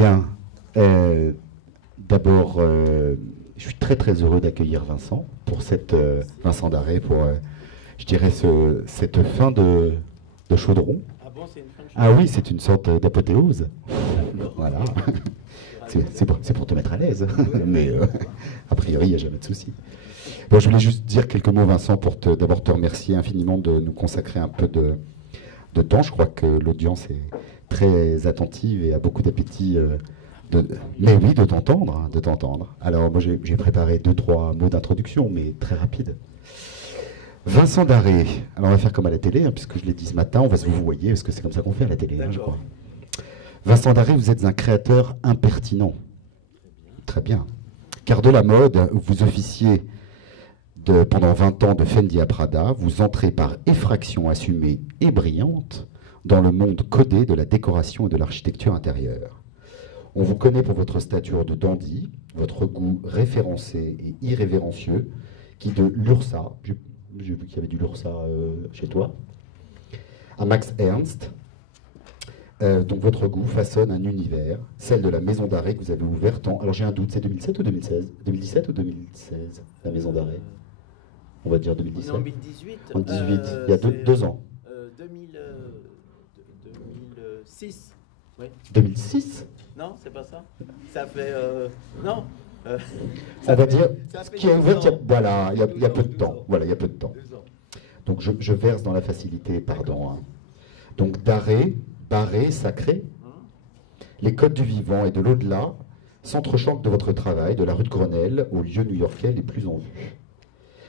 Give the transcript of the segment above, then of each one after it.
Bien. D'abord, je suis très très heureux d'accueillir Vincent pour cette Vincent Darré pour, je dirais, cette fin de chaudron. Ah bon, c'est une fin de Ah oui, c'est une sorte d'apothéose. Voilà. C'est pour te mettre à l'aise. Mais a priori, il n'y a jamais de souci. Bon, je voulais juste dire quelques mots, Vincent, pour d'abord te remercier infiniment de nous consacrer un peu de temps. Je crois que l'audience est très attentive et a beaucoup d'appétit. Mais oui, de t'entendre, hein, de t'entendre. Alors, moi, j'ai préparé 2-3 mots d'introduction, mais très rapides. Vincent Darré. Alors, on va faire comme à la télé, hein, puisque je l'ai dit ce matin, on va se vous voyez, parce que c'est comme ça qu'on fait à la télé, hein, je crois. Vincent Darré, vous êtes un créateur impertinent. Très bien. Car de la mode, vous officiez pendant 20 ans de Fendi à Prada, vous entrez par effraction assumée et brillante dans le monde codé de la décoration et de l'architecture intérieure. On vous connaît pour votre stature de dandy, votre goût référencé et irrévérencieux, qui de l'Ursa, j'ai vu qu'il y avait du Lursa chez toi, à Max Ernst, donc votre goût façonne un univers, celle de la maison d'arrêt que vous avez ouverte en... Alors j'ai un doute, c'est 2007 ou 2016 2017 ou 2016, la maison d'arrêt? On va dire 2017. On est en 2018. En 2018, il y a deux ans. 2006. Oui. 2006? Non, c'est pas ça. Ça fait... non. Ça va dire... Ça fait qui est ouvert, voilà, il y a peu de 12 temps. ans. Voilà, il y a peu de temps. 2 ans. Donc je verse dans la facilité, pardon. Hein. Donc d'arrêt, barré, sacré. Les codes du vivant et de l'au-delà s'entrechoquent de votre travail, de la rue de Grenelle aux lieux new-yorkais les plus en vue.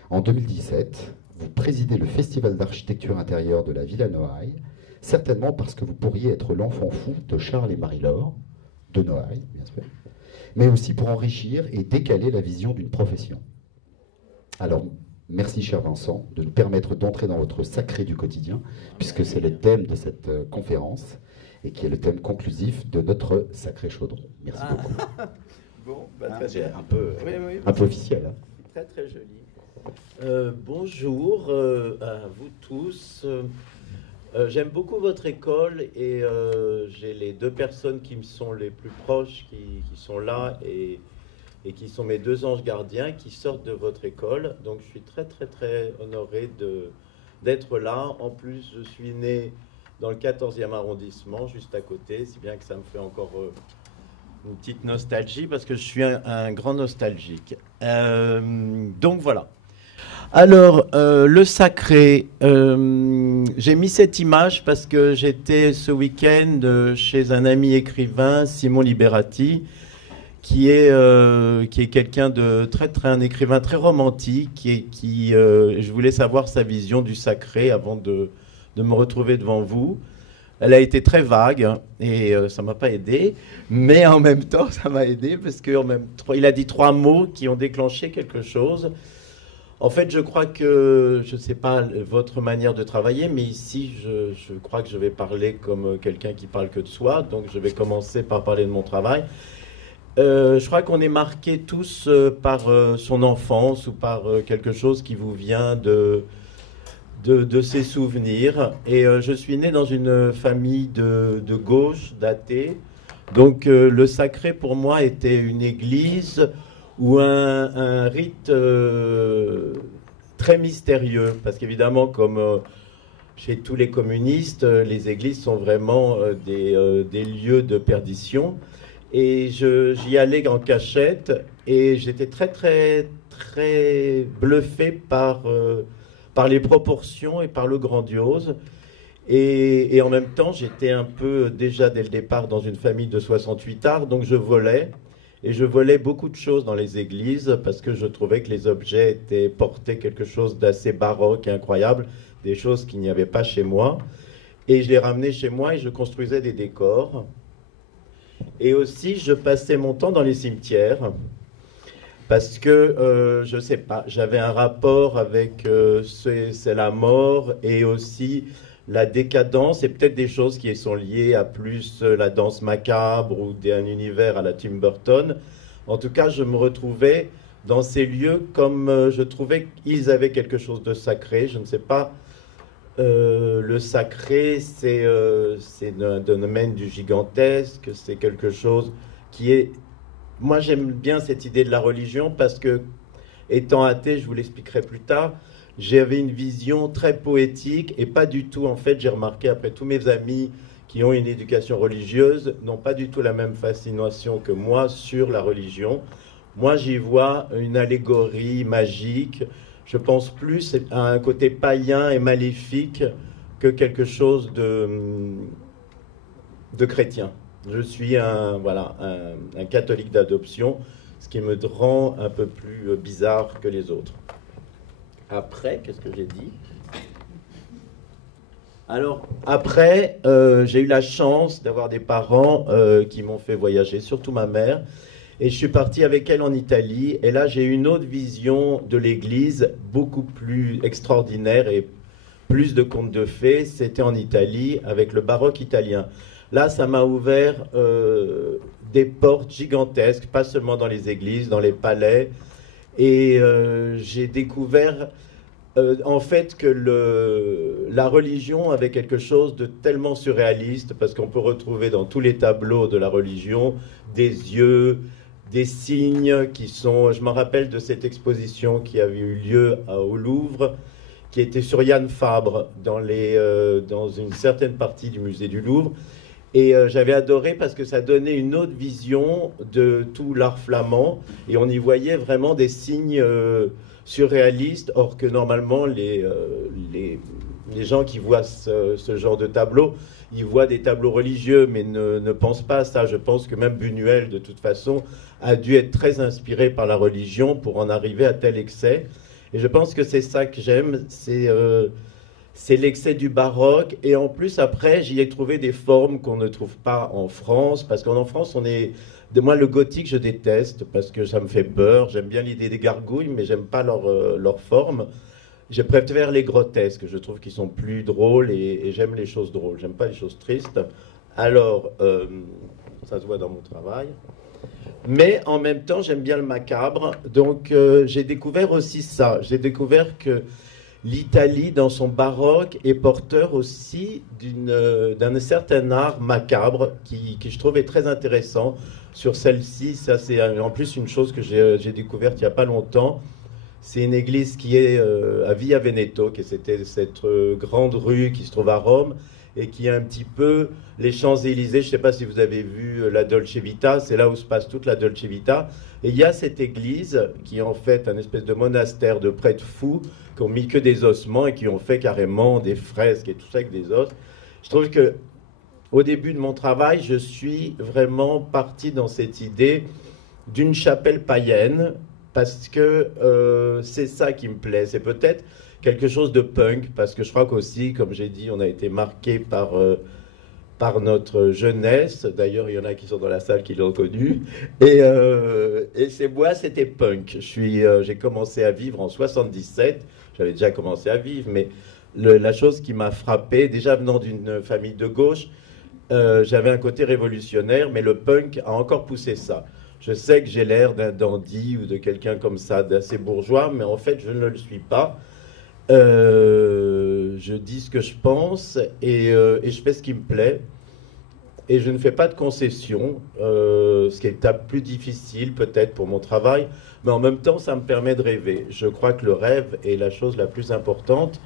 En 2017, vous présidez le Festival d'architecture intérieure de la Villa Noailles, certainement parce que vous pourriez être l'enfant fou de Charles et Marie-Laure, de Noailles, bien sûr, mais aussi pour enrichir et décaler la vision d'une profession. Alors, merci cher Vincent de nous permettre d'entrer dans votre sacré du quotidien, puisque c'est le thème de cette conférence, et qui est le thème conclusif de notre sacré chaudron. Merci beaucoup. Bon, bah, Hein, c'est un peu, oui, un peu officiel. Hein. très très joli. Bonjour à vous tous. J'aime beaucoup votre école et j'ai les 2 personnes qui me sont les plus proches qui sont là et qui sont mes 2 anges gardiens qui sortent de votre école. Donc je suis très très très honoré d'être là. En plus, je suis né dans le 14e arrondissement, juste à côté, si bien que ça me fait encore une petite nostalgie parce que je suis un grand nostalgique. Donc voilà. Alors, le sacré, j'ai mis cette image parce que j'étais ce week-end chez un ami écrivain, Simon Liberati, qui est quelqu'un de un écrivain très romantique et je voulais savoir sa vision du sacré avant de me retrouver devant vous. Elle a été très vague hein, et ça m'a pas aidé, mais en même temps, ça m'a aidé parce qu'il a dit 3 mots qui ont déclenché quelque chose. En fait, je crois que, je ne sais pas votre manière de travailler, mais ici, je crois que je vais parler comme quelqu'un qui parle que de soi, donc je vais commencer par parler de mon travail. Je crois qu'on est marqués tous par son enfance ou par quelque chose qui vous vient de ses souvenirs. Et je suis né dans une famille de gauche, d'athées. Donc le sacré pour moi était une église ou un rite très mystérieux. Parce qu'évidemment, comme chez tous les communistes, les églises sont vraiment des lieux de perdition. Et j'y allais en cachette et j'étais très, très, très bluffé par les proportions et par le grandiose. Et en même temps, j'étais un peu déjà dès le départ dans une famille de 68 arts, donc je volais. Et je volais beaucoup de choses dans les églises parce que je trouvais que les objets portaient quelque chose d'assez baroque et incroyable, des choses qu'il n'y avait pas chez moi. Et je les ramenais chez moi et je construisais des décors. Et aussi, je passais mon temps dans les cimetières parce que, je ne sais pas, j'avais un rapport avec c'est la mort et aussi la décadence et peut-être des choses qui sont liées à plus la danse macabre ou un univers à la Tim Burton. En tout cas, je me retrouvais dans ces lieux comme je trouvais qu'ils avaient quelque chose de sacré. Je ne sais pas Le sacré, c'est un domaine du gigantesque, c'est quelque chose qui est... Moi, j'aime bien cette idée de la religion parce que, étant athée, je vous l'expliquerai plus tard, j'avais une vision très poétique et pas du tout, en fait, j'ai remarqué après tous mes amis qui ont une éducation religieuse n'ont pas du tout la même fascination que moi sur la religion. Moi, j'y vois une allégorie magique. Je pense plus à un côté païen et maléfique que quelque chose de chrétien. Je suis voilà, un catholique d'adoption, ce qui me rend un peu plus bizarre que les autres. Après, qu'est-ce que j'ai dit? Alors, après, j'ai eu la chance d'avoir des parents qui m'ont fait voyager, surtout ma mère. Et je suis parti avec elle en Italie. Et là, j'ai eu une autre vision de l'Église, beaucoup plus extraordinaire et plus de contes de fées. C'était en Italie, avec le baroque italien. Là, ça m'a ouvert des portes gigantesques, pas seulement dans les églises, dans les palais. Et j'ai découvert, en fait, que la religion avait quelque chose de tellement surréaliste, parce qu'on peut retrouver dans tous les tableaux de la religion des yeux, des signes qui sont... Je me rappelle de cette exposition qui avait eu lieu au Louvre, qui était sur Yann Fabre, dans une certaine partie du musée du Louvre. Et j'avais adoré parce que ça donnait une autre vision de tout l'art flamand. Et on y voyait vraiment des signes surréalistes, or que normalement, les gens qui voient ce genre de tableau, ils voient des tableaux religieux, mais ne pensent pas à ça. Je pense que même Buñuel, de toute façon, a dû être très inspiré par la religion pour en arriver à tel excès. Et je pense que c'est ça que j'aime, c'est l'excès du baroque. Et en plus, après, j'y ai trouvé des formes qu'on ne trouve pas en France, parce qu'en France, moi, le gothique, je déteste, parce que ça me fait peur. J'aime bien l'idée des gargouilles, mais j'aime pas leur forme. Je préfère les grotesques, je trouve qu'ils sont plus drôles et j'aime les choses drôles. J'aime pas les choses tristes. Alors, ça se voit dans mon travail. Mais en même temps, j'aime bien le macabre. Donc, j'ai découvert aussi ça. J'ai découvert que l'Italie, dans son baroque, est porteur aussi d'un certain art macabre qui je trouvais très intéressant. Sur celle-ci, ça c'est en plus une chose que j'ai découverte il n'y a pas longtemps. C'est une église qui est à Via Veneto, qui c'était cette grande rue qui se trouve à Rome et qui est un petit peu les Champs-Élysées. Je ne sais pas si vous avez vu la Dolce Vita, c'est là où se passe toute la Dolce Vita. Et il y a cette église qui est en fait un espèce de monastère de prêtres fous qui ont mis que des ossements et qui ont fait carrément des fresques et tout ça avec des os. Je trouve que au début de mon travail, je suis vraiment parti dans cette idée d'une chapelle païenne parce que c'est ça qui me plaît. C'est peut-être quelque chose de punk parce que je crois qu'aussi, comme j'ai dit, on a été marqué par notre jeunesse. D'ailleurs, il y en a qui sont dans la salle qui l'ont connu. Et c'est moi, c'était punk. J'ai commencé à vivre en 77. J'avais déjà commencé à vivre, mais la chose qui m'a frappé, déjà venant d'une famille de gauche, j'avais un côté révolutionnaire, mais le punk a encore poussé ça. Je sais que j'ai l'air d'un dandy ou de quelqu'un comme ça, d'assez bourgeois, mais en fait, je ne le suis pas. Je dis ce que je pense et je fais ce qui me plaît. Et je ne fais pas de concessions, ce qui est plus difficile peut-être pour mon travail, mais en même temps, ça me permet de rêver. Je crois que le rêve est la chose la plus importante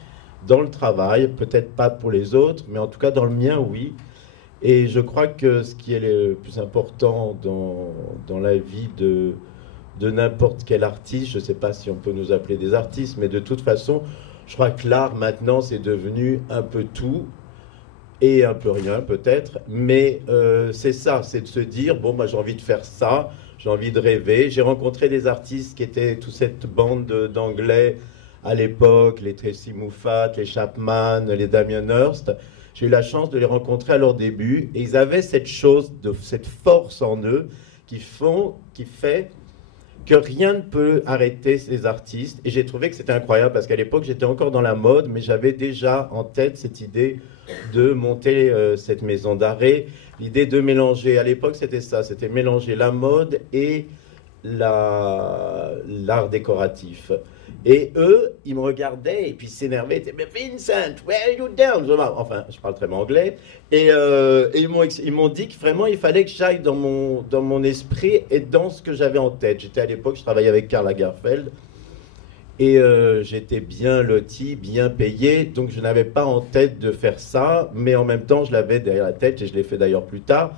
dans le travail, peut-être pas pour les autres, mais en tout cas dans le mien, oui. Et je crois que ce qui est le plus important dans la vie de n'importe quel artiste, je ne sais pas si on peut nous appeler des artistes, mais de toute façon, je crois que l'art maintenant, c'est devenu un peu tout et un peu rien peut-être, mais c'est ça, c'est de se dire, bon, moi j'ai envie de faire ça, j'ai envie de rêver. J'ai rencontré des artistes qui étaient toute cette bande d'anglais à l'époque, les Tracy Moffat, les Chapman, les Damien Hirst. J'ai eu la chance de les rencontrer à leur début et ils avaient cette chose, cette force en eux qui fait que rien ne peut arrêter ces artistes. Et j'ai trouvé que c'était incroyable parce qu'à l'époque, j'étais encore dans la mode, mais j'avais déjà en tête cette idée de monter cette maison d'arrêt, l'idée de mélanger. À l'époque, c'était ça, c'était mélanger la mode et l'art décoratif. Et eux, ils me regardaient et puis s'énervaient. Ils disaient, mais Vincent, where are you down? Enfin, je parle très bien anglais. Et ils m'ont dit que vraiment, il fallait que j'aille dans mon esprit et dans ce que j'avais en tête. J'étais à l'époque, je travaillais avec Karl Lagerfeld. Et j'étais bien loti, bien payé, donc je n'avais pas en tête de faire ça, mais en même temps, je l'avais derrière la tête, et je l'ai fait d'ailleurs plus tard.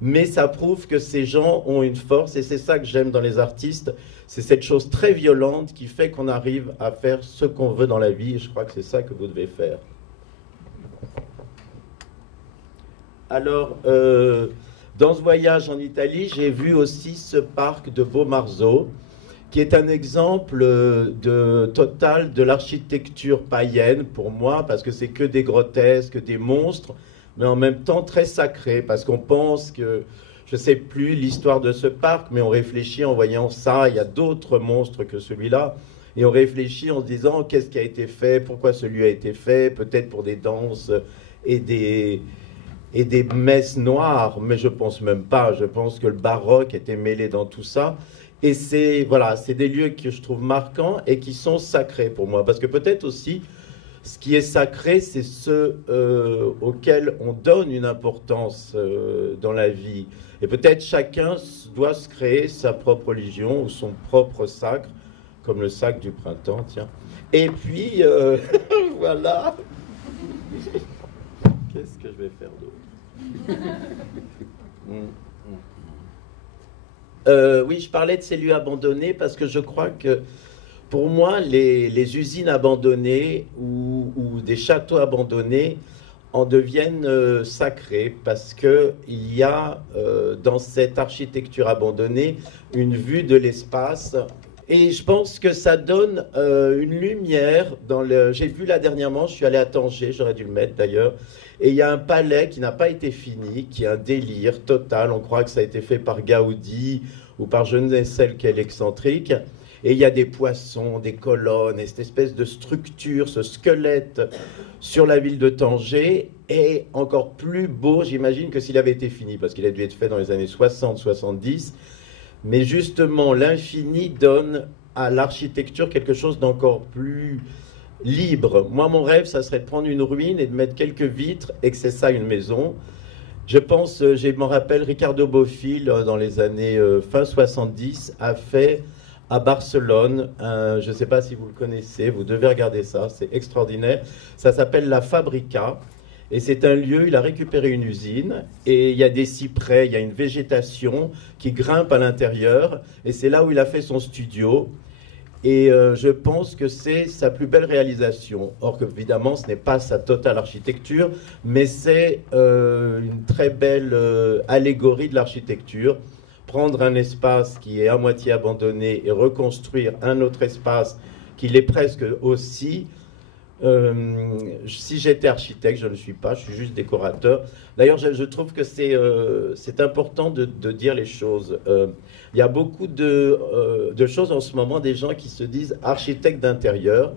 Mais ça prouve que ces gens ont une force, et c'est ça que j'aime dans les artistes, c'est cette chose très violente qui fait qu'on arrive à faire ce qu'on veut dans la vie, et je crois que c'est ça que vous devez faire. Alors, dans ce voyage en Italie, j'ai vu aussi ce parc de Beaumarzeau, qui est un exemple total de l'architecture païenne pour moi, parce que c'est que des grotesques, des monstres, mais en même temps très sacrés, parce qu'on pense que, je ne sais plus l'histoire de ce parc, mais on réfléchit en voyant ça, il y a d'autres monstres que celui-là, et on réfléchit en se disant qu'est-ce qui a été fait, pourquoi celui a été fait, peut-être pour des danses et des messes noires, mais je pense même pas, je pense que le baroque était mêlé dans tout ça. Et c'est des lieux que je trouve marquants et qui sont sacrés pour moi. Parce que peut-être aussi, ce qui est sacré, c'est ce auquel on donne une importance dans la vie. Et peut-être chacun doit se créer sa propre religion ou son propre sacre, comme le sacre du printemps, tiens. Et puis, voilà. Qu'est-ce que je vais faire d'autre? Oui, je parlais de ces lieux abandonnés parce que je crois que pour moi, les usines abandonnées ou des châteaux abandonnés en deviennent sacrés parce qu'il y a dans cette architecture abandonnée une vue de l'espace. Et je pense que ça donne une lumière dans le... J'ai vu là dernièrement, je suis allé à Tanger, j'aurais dû le mettre d'ailleurs, et il y a un palais qui n'a pas été fini, qui est un délire total. On croit que ça a été fait par Gaudi ou par je ne sais quel excentrique. Et il y a des poissons, des colonnes, et cette espèce de structure, ce squelette sur la ville de Tanger est encore plus beau, j'imagine, que s'il avait été fini, parce qu'il a dû être fait dans les années 60-70. Mais justement, l'infini donne à l'architecture quelque chose d'encore plus libre. Moi, mon rêve, ça serait de prendre une ruine et de mettre quelques vitres et que c'est ça une maison. Je pense, je m'en rappelle, Ricardo Bofill, dans les années fin 70, a fait à Barcelone, je ne sais pas si vous le connaissez, vous devez regarder ça, c'est extraordinaire. Ça s'appelle La Fabrica. Et c'est un lieu, il a récupéré une usine, et il y a des cyprès, il y a une végétation qui grimpe à l'intérieur, et c'est là où il a fait son studio. Et je pense que c'est sa plus belle réalisation. Or, évidemment, ce n'est pas sa totale architecture, mais c'est une très belle allégorie de l'architecture. Prendre un espace qui est à moitié abandonné et reconstruire un autre espace qui l'est presque aussi. Si j'étais architecte, je ne le suis pas, je suis juste décorateur. D'ailleurs, je trouve que c'est important de dire les choses. Il y a beaucoup de choses en ce moment, des gens qui se disent architecte d'intérieur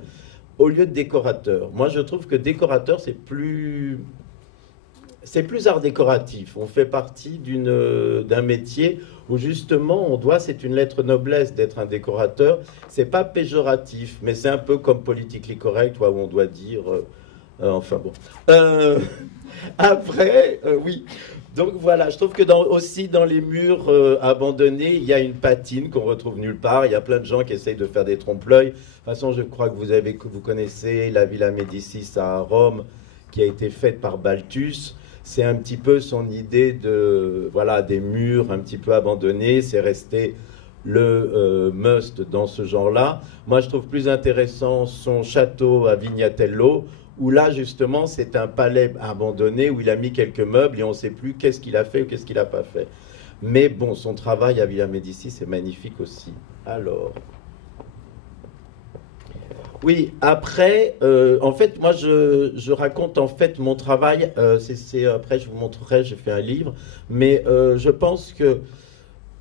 au lieu de décorateur. Moi, je trouve que décorateur, c'est plus art décoratif. On fait partie d'un métier où justement c'est une lettre noblesse d'être un décorateur. C'est pas péjoratif, mais c'est un peu comme politically correct, où on doit dire, enfin bon. Après, oui. Donc voilà, je trouve que aussi dans les murs abandonnés, il y a une patine qu'on retrouve nulle part. Il y a plein de gens qui essayent de faire des trompe-l'œil. De toute façon, je crois que vous connaissez la Villa Médicis à Rome, qui a été faite par Balthus. C'est un petit peu son idée des murs un petit peu abandonnés. C'est resté le must dans ce genre-là. Moi, je trouve plus intéressant son château à Vignatello, où là, justement, c'est un palais abandonné, où il a mis quelques meubles et on ne sait plus qu'est-ce qu'il a fait ou qu'est-ce qu'il n'a pas fait. Mais bon, son travail à Villa Médicis, c'est magnifique aussi. Alors... Oui, après, en fait, moi, je raconte en fait mon travail. Après, je vous montrerai, j'ai fait un livre. Mais je pense que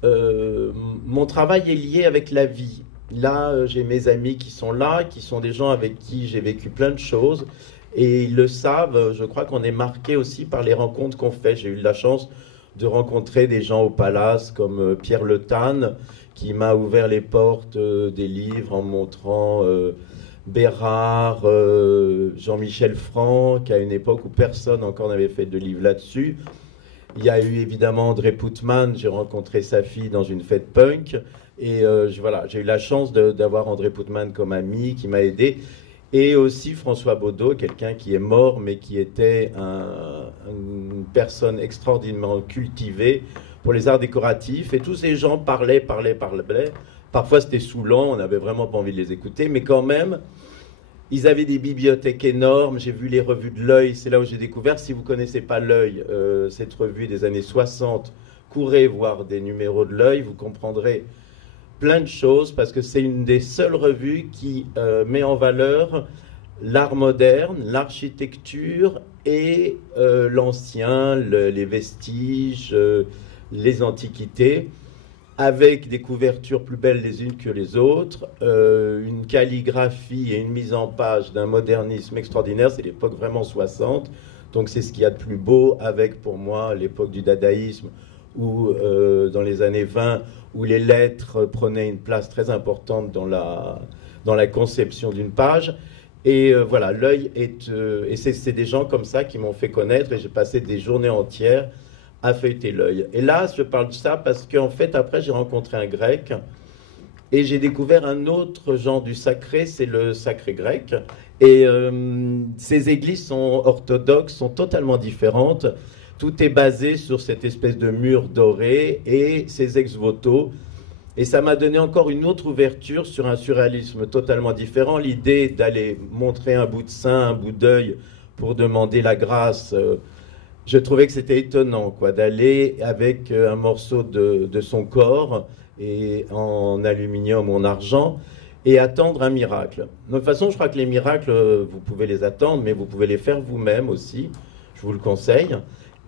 mon travail est lié avec la vie. Là, j'ai mes amis qui sont là, qui sont des gens avec qui j'ai vécu plein de choses. Et ils le savent, je crois qu'on est marqué aussi par les rencontres qu'on fait. J'ai eu la chance de rencontrer des gens au Palace comme Pierre Le Tan, qui m'a ouvert les portes des livres en me montrant Bérard, Jean-Michel Franck, à une époque où personne encore n'avait fait de livre là-dessus. Il y a eu évidemment André Poutman, j'ai rencontré sa fille dans une fête punk, et voilà, j'ai eu la chance d'avoir André Poutman comme ami, qui m'a aidé, et aussi François Baudot, quelqu'un qui est mort, mais qui était une personne extraordinairement cultivée pour les arts décoratifs, et tous ces gens parlaient. Parfois c'était saoulant, on n'avait vraiment pas envie de les écouter, mais quand même, ils avaient des bibliothèques énormes. J'ai vu les revues de l'Œil, c'est là où j'ai découvert. Si vous ne connaissez pas l'Œil, cette revue des années 60, courez voir des numéros de l'Œil, vous comprendrez plein de choses, parce que c'est une des seules revues qui met en valeur l'art moderne, l'architecture et l'ancien, les vestiges, les antiquités, avec des couvertures plus belles les unes que les autres, une calligraphie et une mise en page d'un modernisme extraordinaire. C'est l'époque vraiment 60, donc c'est ce qu'il y a de plus beau, avec pour moi l'époque du dadaïsme, où dans les années 20, où les lettres prenaient une place très importante dans la conception d'une page. Et voilà, l'Œil est... et c'est des gens comme ça qui m'ont fait connaître, et j'ai passé des journées entières à feuilleter l'Œil. Et là, je parle de ça parce qu'en fait, après, j'ai rencontré un grec et j'ai découvert un autre genre du sacré, c'est le sacré grec. Et ces églises sont orthodoxes, sont totalement différentes. Tout est basé sur cette espèce de mur doré et ces ex-voto. Et ça m'a donné encore une autre ouverture sur un surréalisme totalement différent. L'idée d'aller montrer un bout de sein, un bout d'œil pour demander la grâce... je trouvais que c'était étonnant, quoi, d'aller avec un morceau de son corps et en aluminium ou en argent et attendre un miracle. De toute façon, je crois que les miracles, vous pouvez les attendre, mais vous pouvez les faire vous-même aussi. Je vous le conseille.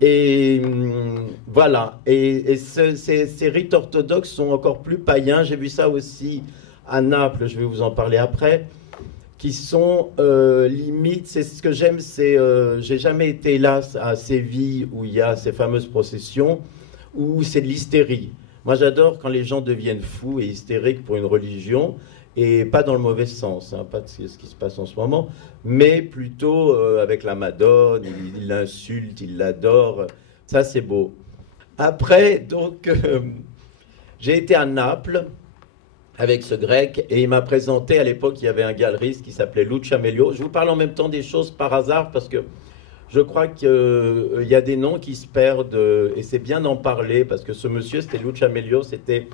Et voilà. Et ces rites orthodoxes sont encore plus païens. J'ai vu ça aussi à Naples, je vais vous en parler après, qui sont limite, c'est ce que j'aime, c'est, j'ai jamais été là à Séville où il y a ces fameuses processions, où c'est de l'hystérie. Moi j'adore quand les gens deviennent fous et hystériques pour une religion, et pas dans le mauvais sens, hein, pas de ce qui se passe en ce moment, mais plutôt avec la Madone, il l'insulte, il l'adore, ça c'est beau. Après, donc, j'ai été à Naples, avec ce grec, et il m'a présenté, à l'époque, il y avait un galeriste qui s'appelait Lucia Melio. Je vous parle en même temps des choses par hasard, parce que je crois qu'il y a des noms qui se perdent, et c'est bien d'en parler, parce que ce monsieur, c'était Lucia Melio, c'était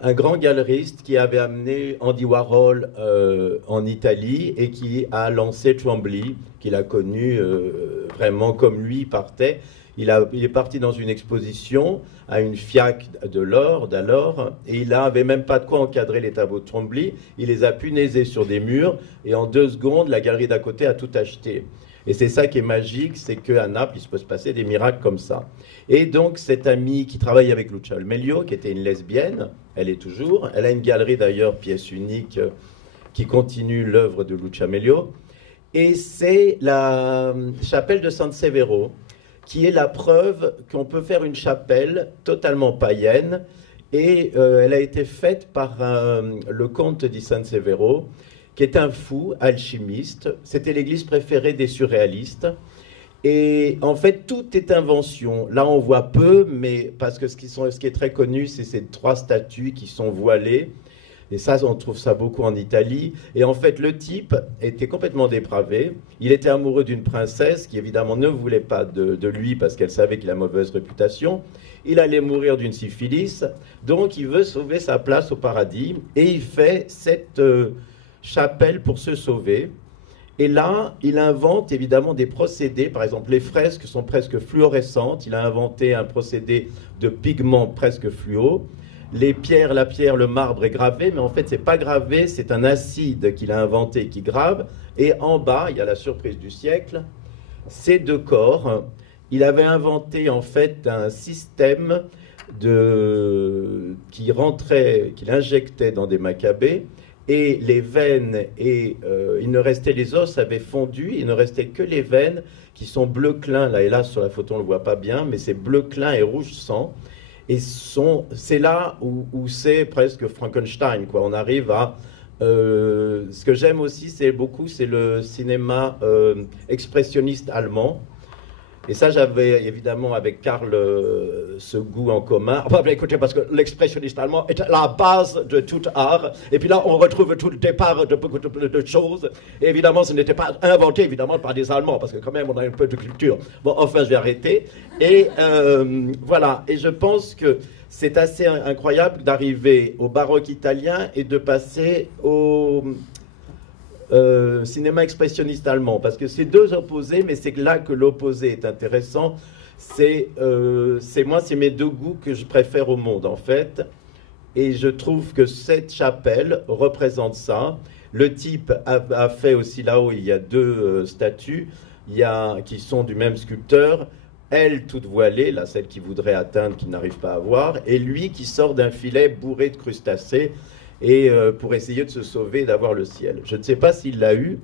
un grand galeriste qui avait amené Andy Warhol en Italie, et qui a lancé Chambly, qu'il a connu vraiment comme lui partait. Il est parti dans une exposition à une FIAC d'alors, et il n'avait même pas de quoi encadrer les tableaux de Chambly. Il les a punaisés sur des murs, et en 2 secondes, la galerie d'à côté a tout acheté. Et c'est ça qui est magique, c'est qu'à Naples, il se peut se passer des miracles comme ça. Et donc, cette amie qui travaille avec Lucia Melio, qui était une lesbienne, elle est toujours, elle a une galerie d'ailleurs, pièce unique, qui continue l'œuvre de Lucia Melio, et c'est la chapelle de San Severo, qui est la preuve qu'on peut faire une chapelle totalement païenne, et elle a été faite par le comte di San Severo, qui est un fou alchimiste. C'était l'église préférée des surréalistes, et en fait tout est invention. Là on voit peu, mais parce que ce qui est très connu, c'est ces 3 statues qui sont voilées. Et ça, on trouve ça beaucoup en Italie. Et en fait, le type était complètement dépravé. Il était amoureux d'une princesse qui, évidemment, ne voulait pas de lui parce qu'elle savait qu'il a mauvaise réputation. Il allait mourir d'une syphilis. Donc, il veut sauver sa place au paradis. Et il fait cette chapelle pour se sauver. Et là, il invente évidemment des procédés. Par exemple, les fresques sont presque fluorescentes. Il a inventé un procédé de pigments presque fluo. La pierre, le marbre est gravé, mais en fait, c'est pas gravé, c'est un acide qu'il a inventé qui grave. Et en bas, il y a la surprise du siècle, ces 2 corps. Il avait inventé en fait un système qu'il injectait dans des macabées, et les veines, et il ne restait, les os avaient fondu, il ne restait que les veines qui sont bleu clin, là hélas sur la photo on ne le voit pas bien, mais c'est bleu clin et rouge sang, et c'est là où c'est presque Frankenstein, quoi. On arrive à... ce que j'aime aussi, c'est le cinéma expressionniste allemand. Et ça, j'avais évidemment avec Karl ce goût en commun. Enfin, écoutez, parce que l'expressionniste allemand est la base de tout art. Et puis là, on retrouve tout le départ de beaucoup de choses. Et évidemment, ce n'était pas inventé, évidemment, par des Allemands, parce que quand même, on a un peu de culture. Bon, enfin, je vais arrêter. Et voilà. Et je pense que c'est assez incroyable d'arriver au baroque italien et de passer au... cinéma expressionniste allemand, parce que c'est deux opposés, mais c'est là que l'opposé est intéressant. C'est mes deux goûts que je préfère au monde, en fait. Et je trouve que cette chapelle représente ça. Le type a fait aussi là-haut, il y a deux statues qui sont du même sculpteur. Elle, toute voilée, là, celle qui voudrait atteindre, qui n'arrive pas à voir, et lui qui sort d'un filet bourré de crustacés, et pour essayer de se sauver et d'avoir le ciel. Je ne sais pas s'il l'a eu,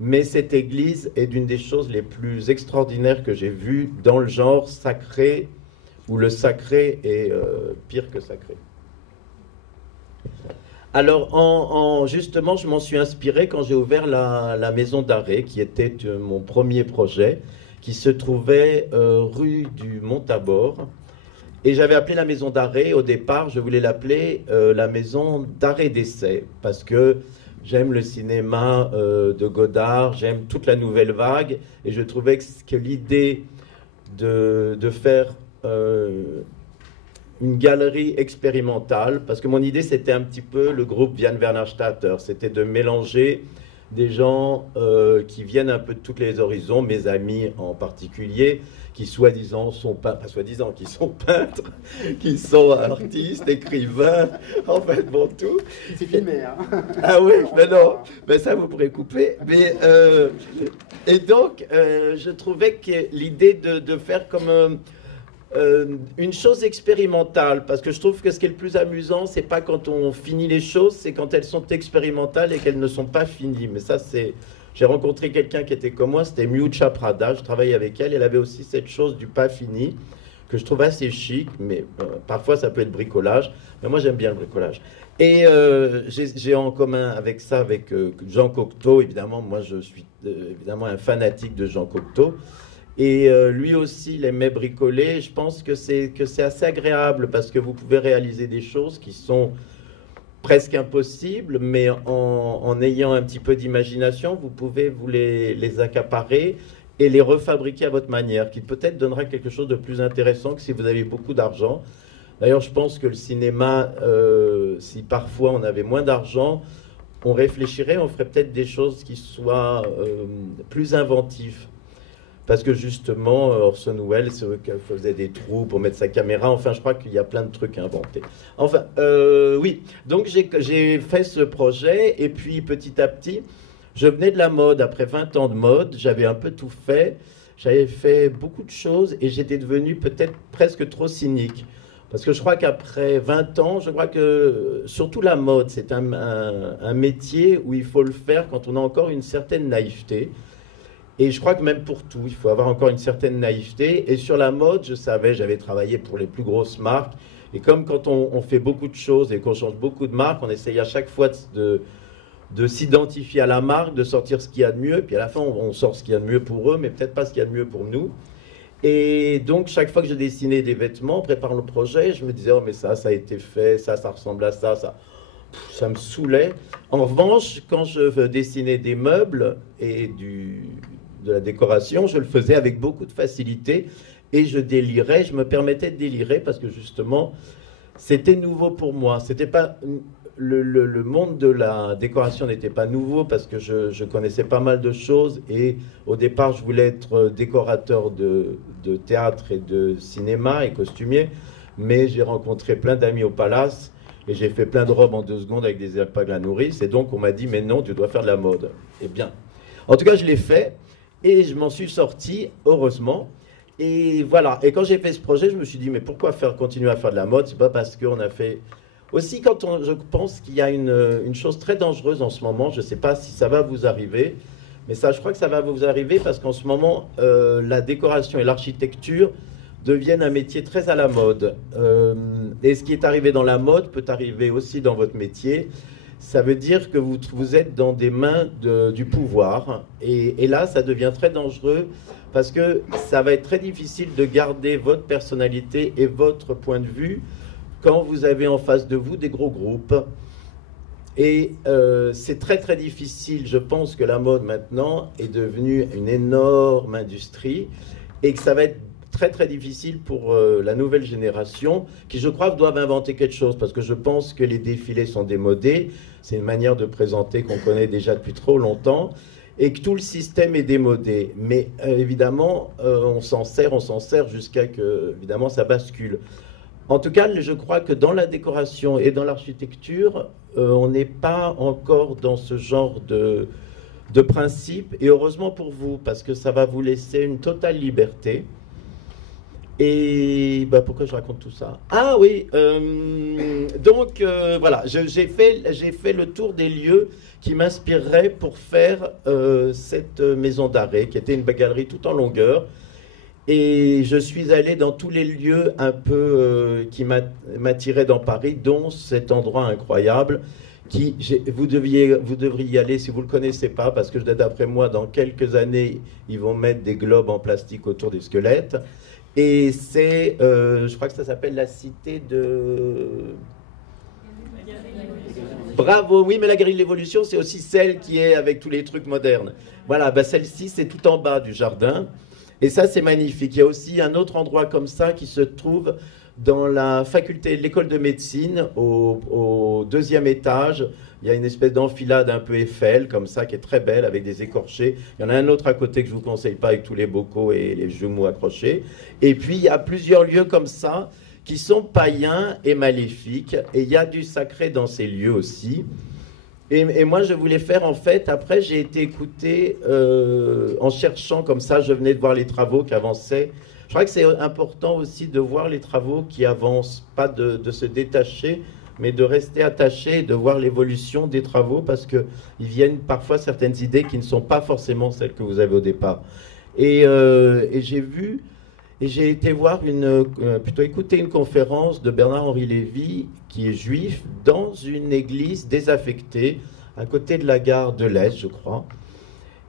mais cette église est d'une des choses les plus extraordinaires que j'ai vues dans le genre sacré, où le sacré est pire que sacré. Alors, justement, je m'en suis inspiré quand j'ai ouvert la maison d'arrêt, qui était mon premier projet, qui se trouvait rue du Mont-Tabor. Et j'avais appelé la maison d'arrêt, au départ, je voulais l'appeler la maison d'arrêt d'essai, parce que j'aime le cinéma de Godard, j'aime toute la nouvelle vague, et je trouvais que l'idée de faire une galerie expérimentale, parce que mon idée c'était un petit peu le groupe Vian Wernerstatter, c'était de mélanger des gens qui viennent un peu de tous les horizons, mes amis en particulier, qui soi-disant sont pas soi-disant, qui sont peintres, qui sont artistes, écrivains, en fait, bon, tout. C'est filmé, hein. Ah oui, mais non, mais ça vous pourrez couper. Mais, et donc, je trouvais que l'idée de faire comme une chose expérimentale, parce que je trouve que ce qui est le plus amusant, c'est pas quand on finit les choses, c'est quand elles sont expérimentales et qu'elles ne sont pas finies. Mais ça, c'est... J'ai rencontré quelqu'un qui était comme moi, c'était Miuccia Prada, je travaillais avec elle, elle avait aussi cette chose du pas fini, que je trouve assez chic, mais parfois ça peut être bricolage, mais moi j'aime bien le bricolage. Et j'ai en commun avec ça, avec Jean Cocteau, évidemment, moi je suis évidemment un fanatique de Jean Cocteau, et lui aussi il aimait bricoler. Je pense que c'est assez agréable, parce que vous pouvez réaliser des choses qui sont presque impossible, mais en ayant un petit peu d'imagination, vous pouvez vous les accaparer et les refabriquer à votre manière, qui peut-être donnera quelque chose de plus intéressant que si vous avez beaucoup d'argent. D'ailleurs, je pense que le cinéma, si parfois on avait moins d'argent, on réfléchirait, on ferait peut-être des choses qui soient plus inventives. Parce que justement, Orson Welles faisait des trous pour mettre sa caméra. Enfin, je crois qu'il y a plein de trucs à inventer. Enfin, oui. Donc, j'ai fait ce projet. Et puis, petit à petit, je venais de la mode. Après 20 ans de mode, j'avais un peu tout fait. J'avais fait beaucoup de choses. Et j'étais devenu peut-être presque trop cynique. Parce que je crois qu'après 20 ans, je crois que surtout la mode, c'est un métier où il faut le faire quand on a encore une certaine naïveté. Et je crois que même pour tout, il faut avoir encore une certaine naïveté. Et sur la mode, je savais, j'avais travaillé pour les plus grosses marques. Et comme quand on fait beaucoup de choses et qu'on change beaucoup de marques, on essaye à chaque fois de s'identifier à la marque, de sortir ce qu'il y a de mieux. Puis à la fin, on sort ce qu'il y a de mieux pour eux, mais peut-être pas ce qu'il y a de mieux pour nous. Et donc, chaque fois que je dessinais des vêtements, préparant le projet, je me disais, oh mais ça a été fait, ça ressemble à ça, ça me saoulait. En revanche, quand je dessinais des meubles et de la décoration, je le faisais avec beaucoup de facilité et je délirais, je me permettais de délirer parce que justement, c'était nouveau pour moi. C'était pas, le monde de la décoration n'était pas nouveau parce que je connaissais pas mal de choses et au départ, je voulais être décorateur de théâtre et de cinéma et costumier, mais j'ai rencontré plein d'amis au Palace et j'ai fait plein de robes en 2 secondes avec des alpagues à nourrice et donc on m'a dit, mais non, tu dois faire de la mode. Eh bien, en tout cas, je l'ai fait. Et je m'en suis sorti, heureusement. Et voilà. Et quand j'ai fait ce projet, je me suis dit, mais pourquoi continuer à faire de la mode? C'est pas parce qu'on Aussi, je pense qu'il y a une chose très dangereuse en ce moment, je ne sais pas si ça va vous arriver, mais ça, je crois que ça va vous arriver parce qu'en ce moment, la décoration et l'architecture deviennent un métier très à la mode. Et ce qui est arrivé dans la mode peut arriver aussi dans votre métier. Ça veut dire que vous êtes dans des mains du pouvoir. Et là, ça devient très dangereux parce que ça va être très difficile de garder votre personnalité et votre point de vue quand vous avez en face de vous des gros groupes. Et c'est très très difficile. Je pense que la mode maintenant est devenue une énorme industrie et que ça va être très très difficile pour la nouvelle génération qui, je crois, doivent inventer quelque chose parce que je pense que les défilés sont démodés. C'est une manière de présenter qu'on connaît déjà depuis trop longtemps et que tout le système est démodé. Mais évidemment, on s'en sert jusqu'à que, évidemment, ça bascule. En tout cas, je crois que dans la décoration et dans l'architecture, on n'est pas encore dans ce genre de principe. Et heureusement pour vous, parce que ça va vous laisser une totale liberté. Et bah, pourquoi je raconte tout ça? Ah oui, donc voilà, j'ai fait le tour des lieux qui m'inspireraient pour faire cette maison d'arrêt, qui était une galerie tout en longueur. Et je suis allé dans tous les lieux un peu qui m'attiraient dans Paris, dont cet endroit incroyable qui, vous devriez y aller si vous ne le connaissez pas, parce que d'après moi, dans quelques années, ils vont mettre des globes en plastique autour des squelettes. Et c'est, je crois que ça s'appelle la cité de... Bravo, oui, mais la galerie de l'évolution, c'est aussi celle qui est avec tous les trucs modernes. Voilà, bah celle-ci, c'est tout en bas du jardin. Et ça, c'est magnifique. Il y a aussi un autre endroit comme ça qui se trouve dans la faculté, l'école de médecine, au deuxième étage. Il y a une espèce d'enfilade un peu Eiffel, comme ça, qui est très belle, avec des écorchés. Il y en a un autre à côté que je ne vous conseille pas, avec tous les bocaux et les jumeaux accrochés. Et puis, il y a plusieurs lieux comme ça, qui sont païens et maléfiques. Et il y a du sacré dans ces lieux aussi. Et moi, je voulais faire, en fait, après, j'ai été écouté en cherchant comme ça, je venais de voir les travaux qui avançaient. Je crois que c'est important aussi de voir les travaux qui avancent, pas de se détacher, mais de rester attaché et de voir l'évolution des travaux parce qu'ils viennent parfois certaines idées qui ne sont pas forcément celles que vous avez au départ. Et j'ai vu, et j'ai été voir plutôt écouter une conférence de Bernard-Henri Lévy, qui est juif, dans une église désaffectée, à côté de la gare de l'Est, je crois.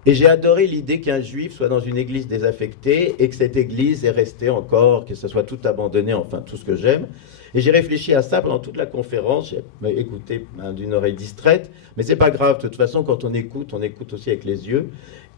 Et j'ai adoré l'idée qu'un juif soit dans une église désaffectée et que cette église est restée encore, que ce soit tout abandonné, enfin tout ce que j'aime. Et j'ai réfléchi à ça pendant toute la conférence. J'ai écouté d'une oreille distraite, mais c'est pas grave. De toute façon, quand on écoute aussi avec les yeux.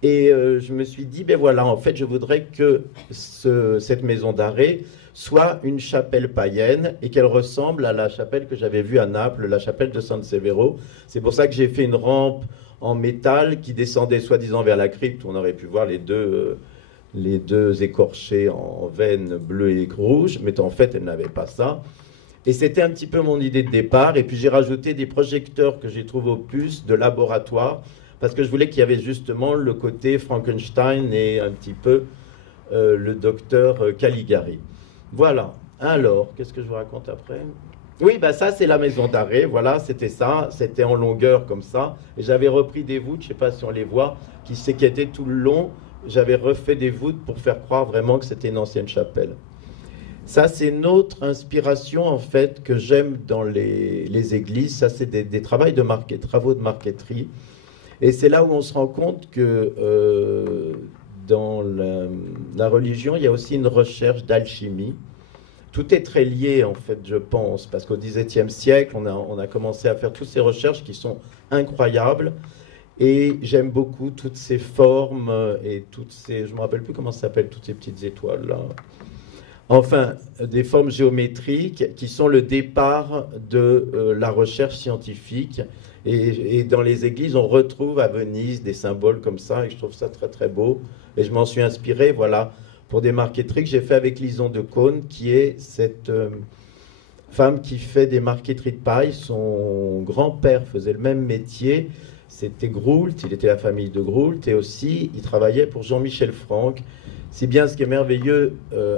Et je me suis dit, ben voilà, en fait, je voudrais que cette maison d'arrêt soit une chapelle païenne et qu'elle ressemble à la chapelle que j'avais vue à Naples, la chapelle de San Severo. C'est pour ça que j'ai fait une rampe en métal qui descendait soi-disant vers la crypte, où on aurait pu voir les deux écorchés en veines bleues et rouges, mais en fait, elle n'avait pas ça. Et c'était un petit peu mon idée de départ. Et puis j'ai rajouté des projecteurs que j'ai trouvés au puce de laboratoire, parce que je voulais qu'il y avait justement le côté Frankenstein et un petit peu le docteur Caligari. Voilà. Alors, qu'est-ce que je vous raconte après ? Oui, bah ça, c'est la maison d'arrêt. Voilà, c'était ça. C'était en longueur comme ça. Et j'avais repris des voûtes, je ne sais pas si on les voit, qui étaient tout le long. J'avais refait des voûtes pour faire croire vraiment que c'était une ancienne chapelle. Ça, c'est une autre inspiration, en fait, que j'aime dans les églises. Ça, c'est des travaux de marqueterie. Et c'est là où on se rend compte que dans la religion, il y a aussi une recherche d'alchimie. Tout est très lié, en fait, je pense, parce qu'au XVIIe siècle, on a commencé à faire toutes ces recherches qui sont incroyables. Et j'aime beaucoup toutes ces formes et toutes ces... Je ne me rappelle plus comment ça s'appelle, toutes ces petites étoiles-là. Enfin, des formes géométriques qui sont le départ de la recherche scientifique. Et dans les églises, on retrouve à Venise des symboles comme ça, et je trouve ça très très beau. Et je m'en suis inspiré, voilà, pour des marqueteries que j'ai fait avec Lison de Caunes, qui est cette femme qui fait des marqueteries de paille. Son grand-père faisait le même métier, c'était Groult, il était la famille de Groult, et aussi il travaillait pour Jean-Michel Franck. Si bien, ce qui est merveilleux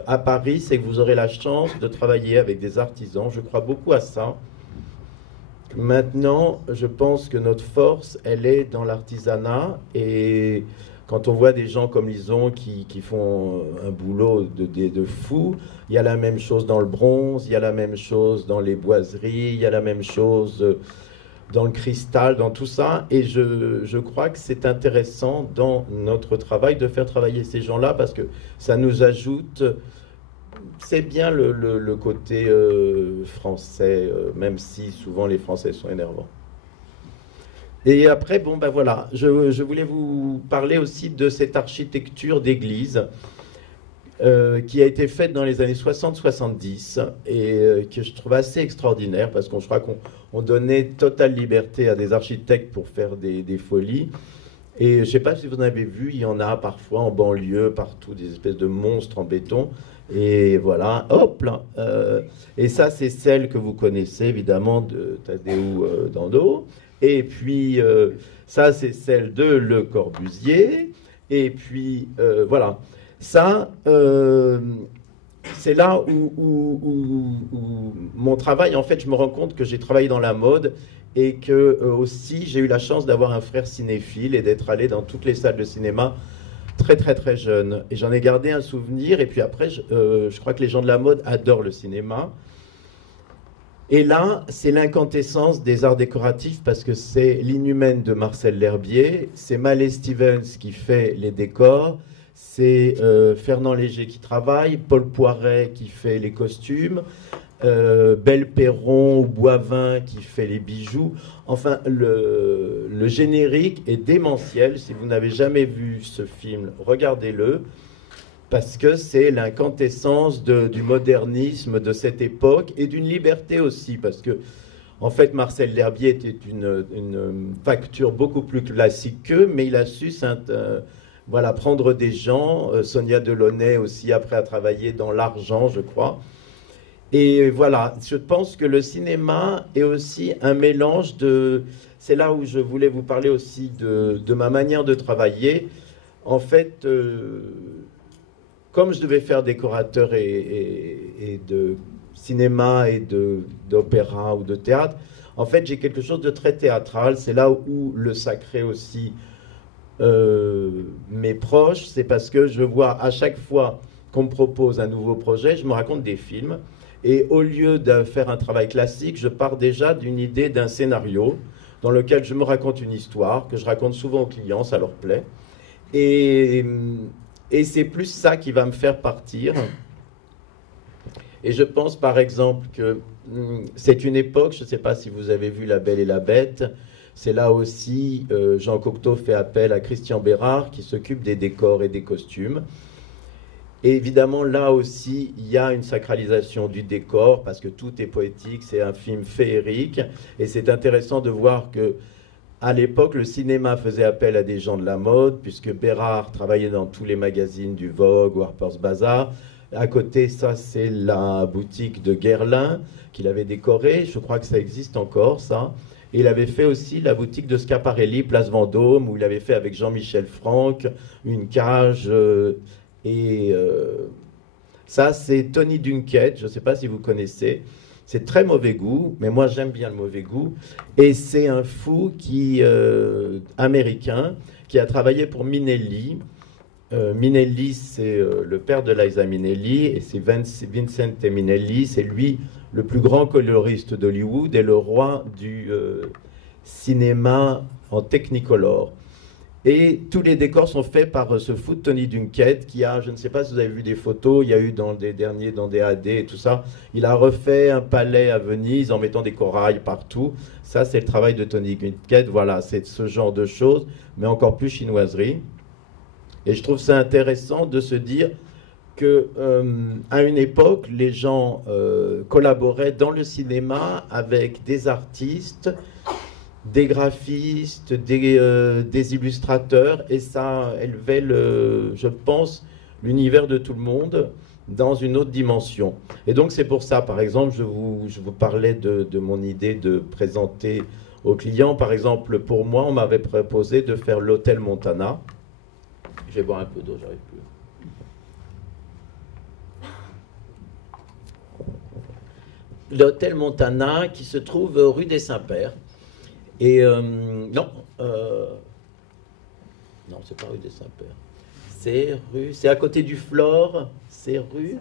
à Paris, c'est que vous aurez la chance de travailler avec des artisans. Je crois beaucoup à ça. Maintenant, je pense que notre force, elle est dans l'artisanat. Et quand on voit des gens comme Lison qui font un boulot de fou, il y a la même chose dans le bronze, il y a la même chose dans les boiseries, il y a la même chose dans le cristal, dans tout ça. Et je crois que c'est intéressant dans notre travail de faire travailler ces gens-là parce que ça nous ajoute... C'est bien le côté français, même si souvent les Français sont énervants. Et après, bon ben voilà, je voulais vous parler aussi de cette architecture d'église qui a été faite dans les années 60-70 et que je trouve assez extraordinaire parce qu'on je crois qu'on donnait totale liberté à des architectes pour faire des folies. Et je ne sais pas si vous en avez vu, il y en a parfois en banlieue, partout, des espèces de monstres en béton. Et voilà, hop là. Et ça, c'est celle que vous connaissez évidemment de Tadeu Dando. Et puis, ça, c'est celle de Le Corbusier. Et puis, voilà. Ça, c'est là où mon travail, en fait, je me rends compte que j'ai travaillé dans la mode et que aussi j'ai eu la chance d'avoir un frère cinéphile et d'être allé dans toutes les salles de cinéma très très très jeune. Et j'en ai gardé un souvenir. Et puis après, je crois que les gens de la mode adorent le cinéma. Et là, c'est l'inquintessence des arts décoratifs parce que c'est l'Inhumaine de Marcel L'Herbier, c'est Mallet Stevens qui fait les décors, c'est Fernand Léger qui travaille, Paul Poiret qui fait les costumes, Belperron ou Boivin qui fait les bijoux. Enfin, le générique est démentiel. Si vous n'avez jamais vu ce film, regardez-le, parce que c'est l'inquintessence du modernisme de cette époque et d'une liberté aussi, parce que, en fait, Marcel L'Herbier était une facture beaucoup plus classique qu'eux, mais il a su voilà, prendre des gens. Sonia Delaunay aussi, après, a travaillé dans l'argent, je crois. Et voilà, je pense que le cinéma est aussi un mélange de... C'est là où je voulais vous parler aussi de ma manière de travailler. En fait, comme je devais faire décorateur et de cinéma et d'opéra ou de théâtre, en fait, j'ai quelque chose de très théâtral. C'est là où le sacré aussi m'est proche. C'est parce que je vois à chaque fois qu'on me propose un nouveau projet, je me raconte des films. Et au lieu de faire un travail classique, je pars déjà d'une idée d'un scénario dans lequel je me raconte une histoire, que je raconte souvent aux clients, ça leur plaît. Et c'est plus ça qui va me faire partir. Et je pense par exemple que c'est une époque, je ne sais pas si vous avez vu La Belle et la Bête, c'est là aussi, Jean Cocteau fait appel à Christian Bérard qui s'occupe des décors et des costumes. Et évidemment, là aussi, il y a une sacralisation du décor, parce que tout est poétique, c'est un film féerique. Et c'est intéressant de voir que, à l'époque, le cinéma faisait appel à des gens de la mode, puisque Bérard travaillait dans tous les magazines du Vogue ou Harper's Bazaar. À côté, ça, c'est la boutique de Guerlain, qu'il avait décorée. Je crois que ça existe encore, ça. Et il avait fait aussi la boutique de Schiaparelli, Place Vendôme, où il avait fait avec Jean-Michel Franck une cage... Et ça, c'est Tony Duquette, je ne sais pas si vous connaissez. C'est très mauvais goût, mais moi j'aime bien le mauvais goût. Et c'est un fou américain qui a travaillé pour Minelli. Minelli, c'est le père de Liza Minnelli, et c'est Vincent Minelli. C'est lui le plus grand coloriste d'Hollywood et le roi du cinéma en Technicolor. Et tous les décors sont faits par ce fou de Tony Duquette qui a, je ne sais pas si vous avez vu des photos, il y a eu dans des derniers, dans des AD et tout ça, il a refait un palais à Venise en mettant des corails partout. Ça, c'est le travail de Tony Duquette, voilà, c'est ce genre de choses, mais encore plus chinoiserie. Et je trouve ça intéressant de se dire que à une époque, les gens collaboraient dans le cinéma avec des artistes, des graphistes, des illustrateurs, et ça élevait, je pense, l'univers de tout le monde dans une autre dimension. Et donc c'est pour ça, par exemple, je vous parlais de mon idée de présenter aux clients. Par exemple, pour moi, on m'avait proposé de faire l'hôtel Montana. Je vais boire un peu d'eau, j'arrive plus. l'hôtel Montana qui se trouve rue des Saints-Pères. Et non, non, c'est pas rue des Saints-Pères. C'est à côté du Flore, c'est rue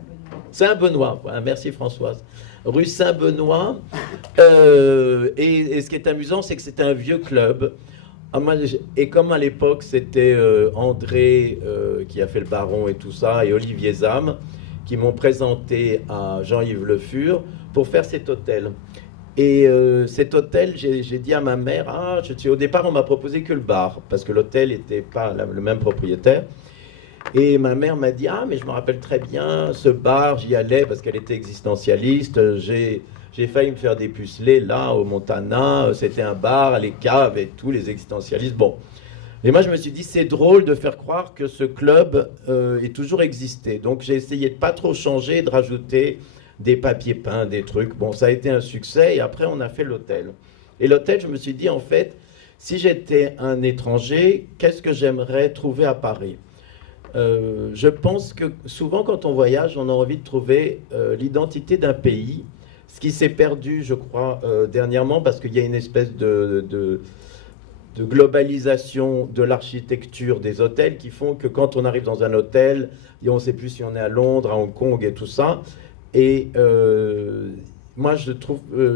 Saint-Benoît. Voilà, merci Françoise. Rue Saint-Benoît. Et ce qui est amusant, c'est que c'était un vieux club. Et comme à l'époque, c'était André qui a fait le Baron et tout ça, et Olivier Zam, qui m'ont présenté à Jean-Yves Le Fur pour faire cet hôtel. Et cet hôtel, j'ai dit à ma mère, au départ, on m'a proposé que le bar, parce que l'hôtel n'était pas le même propriétaire. Et ma mère m'a dit, mais je me rappelle très bien, ce bar, j'y allais parce qu'elle était existentialiste. J'ai failli me faire dépuceler là, au Montana. C'était un bar, les caves et tous les existentialistes. Bon. Et moi, je me suis dit, c'est drôle de faire croire que ce club est toujours existé. Donc, j'ai essayé de pas trop changer, de rajouter des papiers peints, des trucs. Bon, ça a été un succès. Et après, on a fait l'hôtel. Et l'hôtel, je me suis dit, en fait, si j'étais un étranger, qu'est-ce que j'aimerais trouver à Paris ? Je pense que souvent, quand on voyage, on a envie de trouver l'identité d'un pays. Ce qui s'est perdu, je crois, dernièrement, parce qu'il y a une espèce de globalisation de l'architecture des hôtels qui font que quand on arrive dans un hôtel, on ne sait plus si on est à Londres, à Hong Kong et tout ça. Et moi, je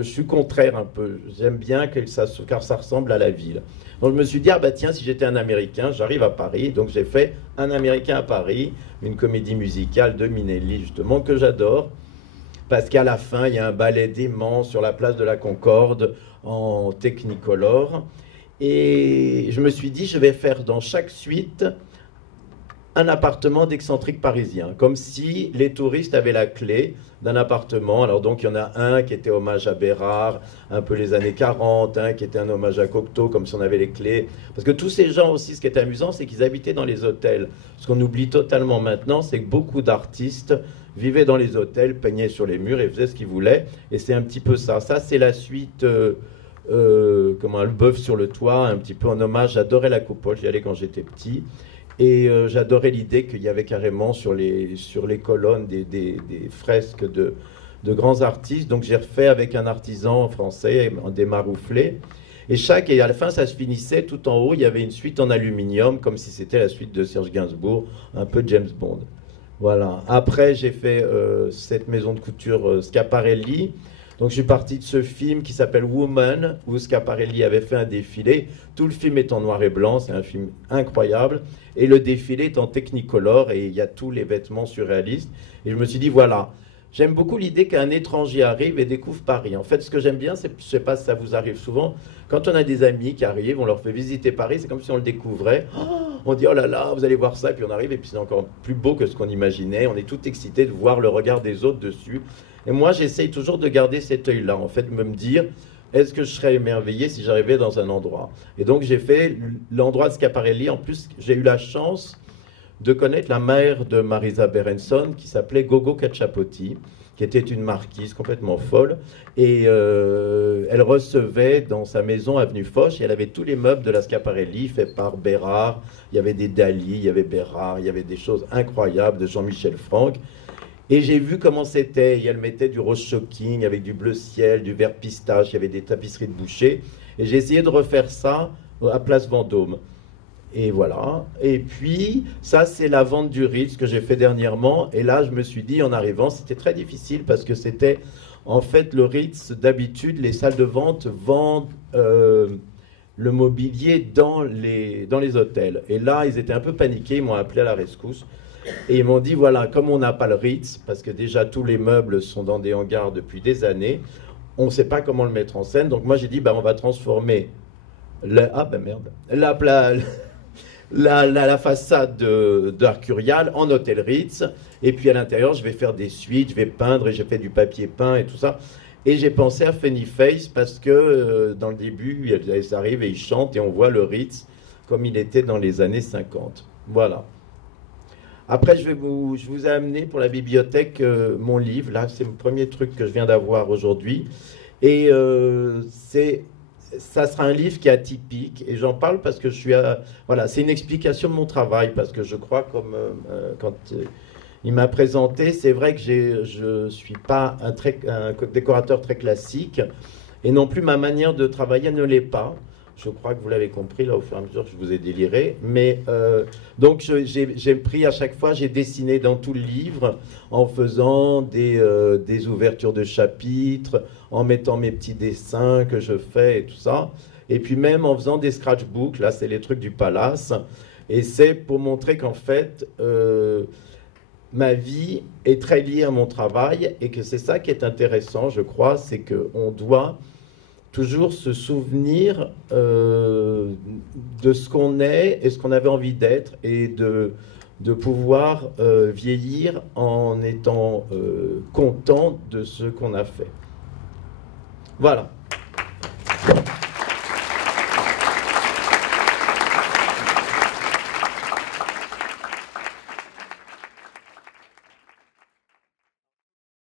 suis contraire un peu. J'aime bien car ça ressemble à la ville. Donc je me suis dit, tiens, si j'étais un Américain, j'arrive à Paris. Donc j'ai fait Un Américain à Paris, une comédie musicale de Minelli, justement, que j'adore. Parce qu'à la fin, il y a un ballet dément sur la place de la Concorde en Technicolor. Et je me suis dit, je vais faire dans chaque suite un appartement d'excentrique parisien, comme si les touristes avaient la clé d'un appartement. Alors donc il y en a un qui était hommage à Bérard, un peu les années 40, un qui était un hommage à Cocteau, comme si on avait les clés. Parce que tous ces gens aussi, ce qui est amusant, c'est qu'ils habitaient dans les hôtels. Ce qu'on oublie totalement maintenant, c'est que beaucoup d'artistes vivaient dans les hôtels, peignaient sur les murs et faisaient ce qu'ils voulaient. Et c'est un petit peu ça. Ça, c'est la suite... comment Le bœuf sur le toit, un petit peu en hommage. J'adorais la coupole, j'y allais quand j'étais petit. Et j'adorais l'idée qu'il y avait carrément sur les colonnes des fresques de grands artistes. Donc j'ai refait avec un artisan français, des marouflés. Et à la fin, ça se finissait tout en haut. Il y avait une suite en aluminium, comme si c'était la suite de Serge Gainsbourg, un peu James Bond. Voilà. Après, j'ai fait cette maison de couture Schiaparelli. Donc je suis parti de ce film qui s'appelle Woman, où Schiaparelli avait fait un défilé. Tout le film est en noir et blanc, c'est un film incroyable. Et le défilé est en technicolor et il y a tous les vêtements surréalistes. Et je me suis dit, voilà, j'aime beaucoup l'idée qu'un étranger arrive et découvre Paris. En fait, ce que j'aime bien, je ne sais pas si ça vous arrive souvent, quand on a des amis qui arrivent, on leur fait visiter Paris, c'est comme si on le découvrait. On dit, oh là là, vous allez voir ça, et puis on arrive, et puis c'est encore plus beau que ce qu'on imaginait. On est tout excité de voir le regard des autres dessus. Et moi, j'essaye toujours de garder cet œil-là, en fait, de me dire, est-ce que je serais émerveillé si j'arrivais dans un endroit? Et donc, j'ai fait l'endroit de Schiaparelli. En plus, j'ai eu la chance de connaître la mère de Marisa Berenson, qui s'appelait Gogo Cacciapotti, qui était une marquise complètement folle. Et elle recevait dans sa maison, avenue Foch, et elle avait tous les meubles de la Schiaparelli, faits par Bérard. Il y avait des Dali, il y avait Bérard, il y avait des choses incroyables de Jean-Michel Franck. Et j'ai vu comment c'était. Et elle mettait du rose shocking avec du bleu ciel, du vert pistache, il y avait des tapisseries de Boucher. Et j'ai essayé de refaire ça à Place Vendôme. Et voilà. Et puis, ça, c'est la vente du Ritz que j'ai fait dernièrement. Et là, je me suis dit, en arrivant, c'était très difficile parce que c'était, en fait, le Ritz, d'habitude, les salles de vente vendent le mobilier dans les hôtels. Et là, ils étaient un peu paniqués, ils m'ont appelé à la rescousse. Et ils m'ont dit, voilà, comme on n'a pas le Ritz, parce que déjà tous les meubles sont dans des hangars depuis des années, on ne sait pas comment le mettre en scène. Donc moi j'ai dit, on va transformer la façade d'Arcurial en hôtel Ritz. Et puis à l'intérieur, je vais faire des suites, je vais peindre, et j'ai fait du papier peint et tout ça. Et j'ai pensé à Funny Face parce que dans le début, ils arrivent et ils chantent et on voit le Ritz comme il était dans les années 50. Voilà. Après, je vous ai amené pour la bibliothèque mon livre. Là, c'est le premier truc que je viens d'avoir aujourd'hui. Et ça sera un livre qui est atypique. Et j'en parle parce que voilà, c'est une explication de mon travail. Parce que je crois, comme quand il m'a présenté. C'est vrai que je ne suis pas un décorateur très classique, et non plus ma manière de travailler ne l'est pas. Je crois que vous l'avez compris, là, au fur et à mesure, je vous ai déliré. Mais donc, j'ai pris à chaque fois, j'ai dessiné dans tout le livre, en faisant des ouvertures de chapitres, en mettant mes petits dessins que je fais et tout ça. Et puis même en faisant des scratchbooks, là, c'est les trucs du palace. Et c'est pour montrer qu'en fait, ma vie est très liée à mon travail, et que c'est ça qui est intéressant, je crois, c'est qu'on doit toujours se souvenir de ce qu'on est et ce qu'on avait envie d'être, et de pouvoir vieillir en étant content de ce qu'on a fait. Voilà.